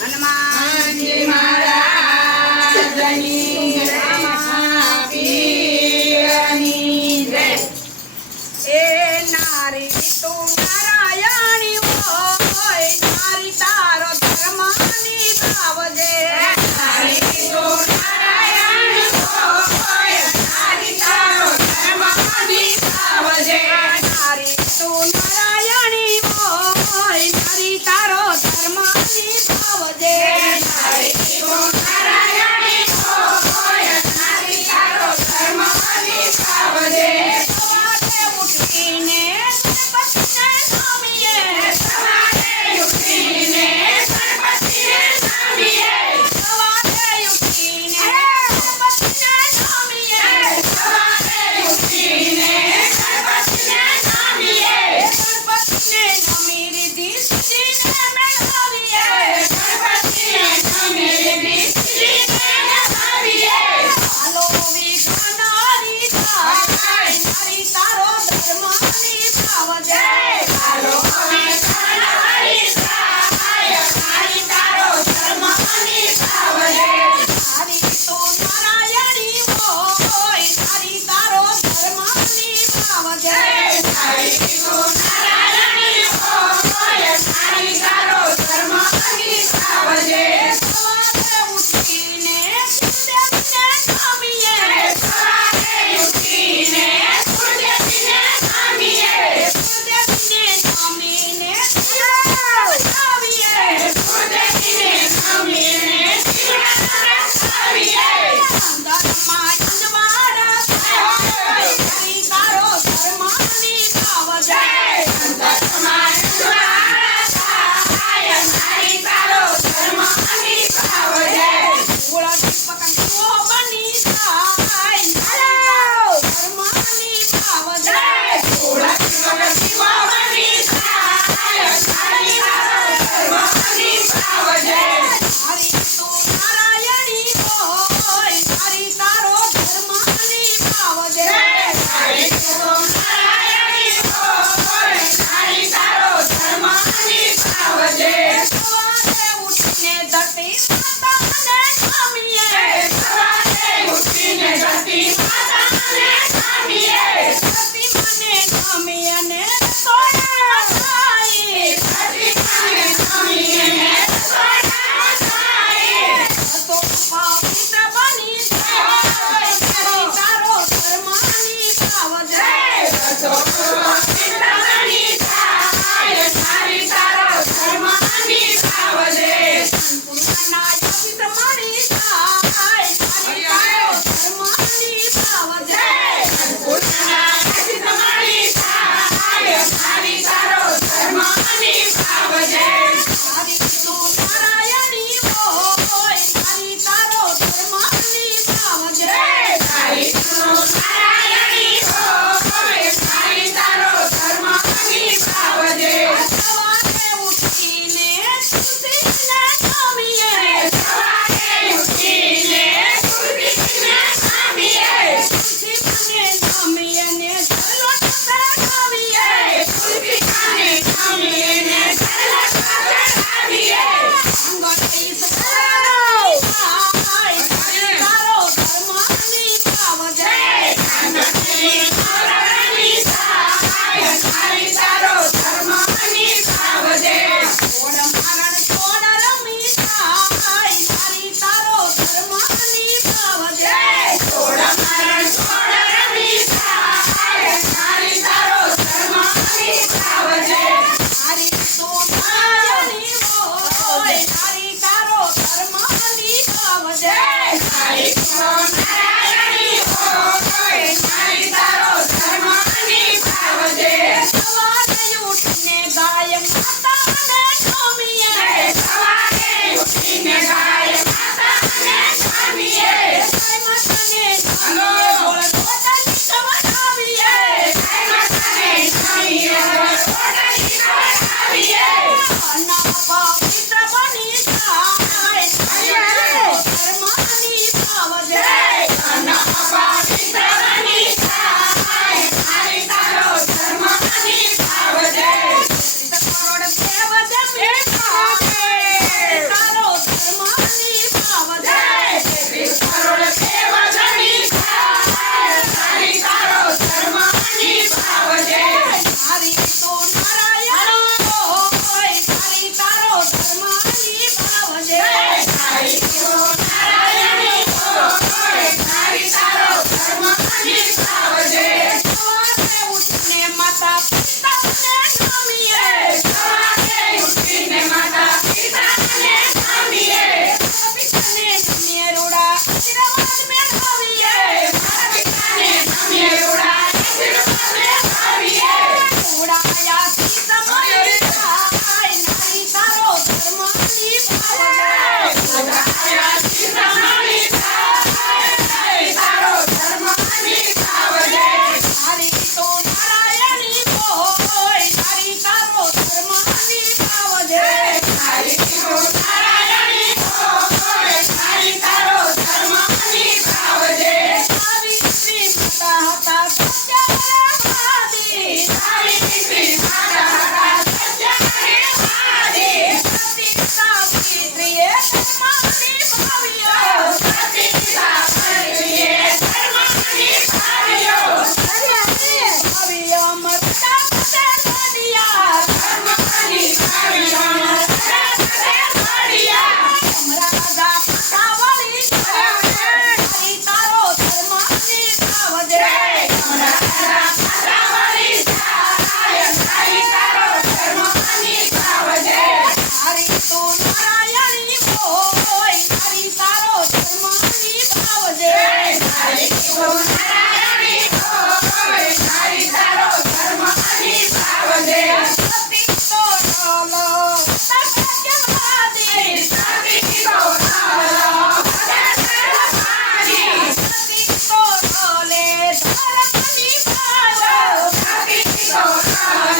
હનુમાનજી મહારાજની પીરની જય। એ નારી તું નારાયણી હોય, નારી તારો ધર્મ નિભાવજે। નારી તું નારાયણી હોય, નારી તારો ધર્મ નિભાવજે। નારી તું નારાયણી હોય, નારી તારો ધર્મ નિભાવજે। નારી તું નારાયણી હોય, નારી તારો ધર્મ નિભાવજે। સવારે ઉઠીને ગણપતિને નમીએ, સવારે ઉઠીને ગણપતિને નમીએ, સવારે ઉઠીને ગણપતિને નમીએ, સવારે ઉઠીને ગણપતિને નમીએ। ગણપતિને નમી રીધી સિદ્ધિને મેળવીએ, ગણપતિને નમી રીધી સિદ્ધિને મેળવીએ। હાલો વિઘ્ન હરીતા, નારી તારો ધર્મ નિભાવજે। હાલો વિઘ્ન હરીતા, નારી તારો ધર્મ નિભાવજે। નારી તું નારાયણી હોય, નારી તારો ધર્મ નિભાવજે। નારી તું નારાયણી હોય, નારી તારો ધર્મ નિભાવજે। સવારે ઉઠીને કુળદેવીને નમીએ, સવારે ઉઠીને કુળદેવીને નમીએ, કુળદેવીને નમીને પ્રગટાવીએ, કુળદેવીને નમીને પ્રગટાવીએ। અંધારામાં અંજવાળા થાય, નારી તારો ધર્મ નિભાવજે।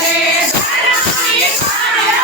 ધર્મની પાળે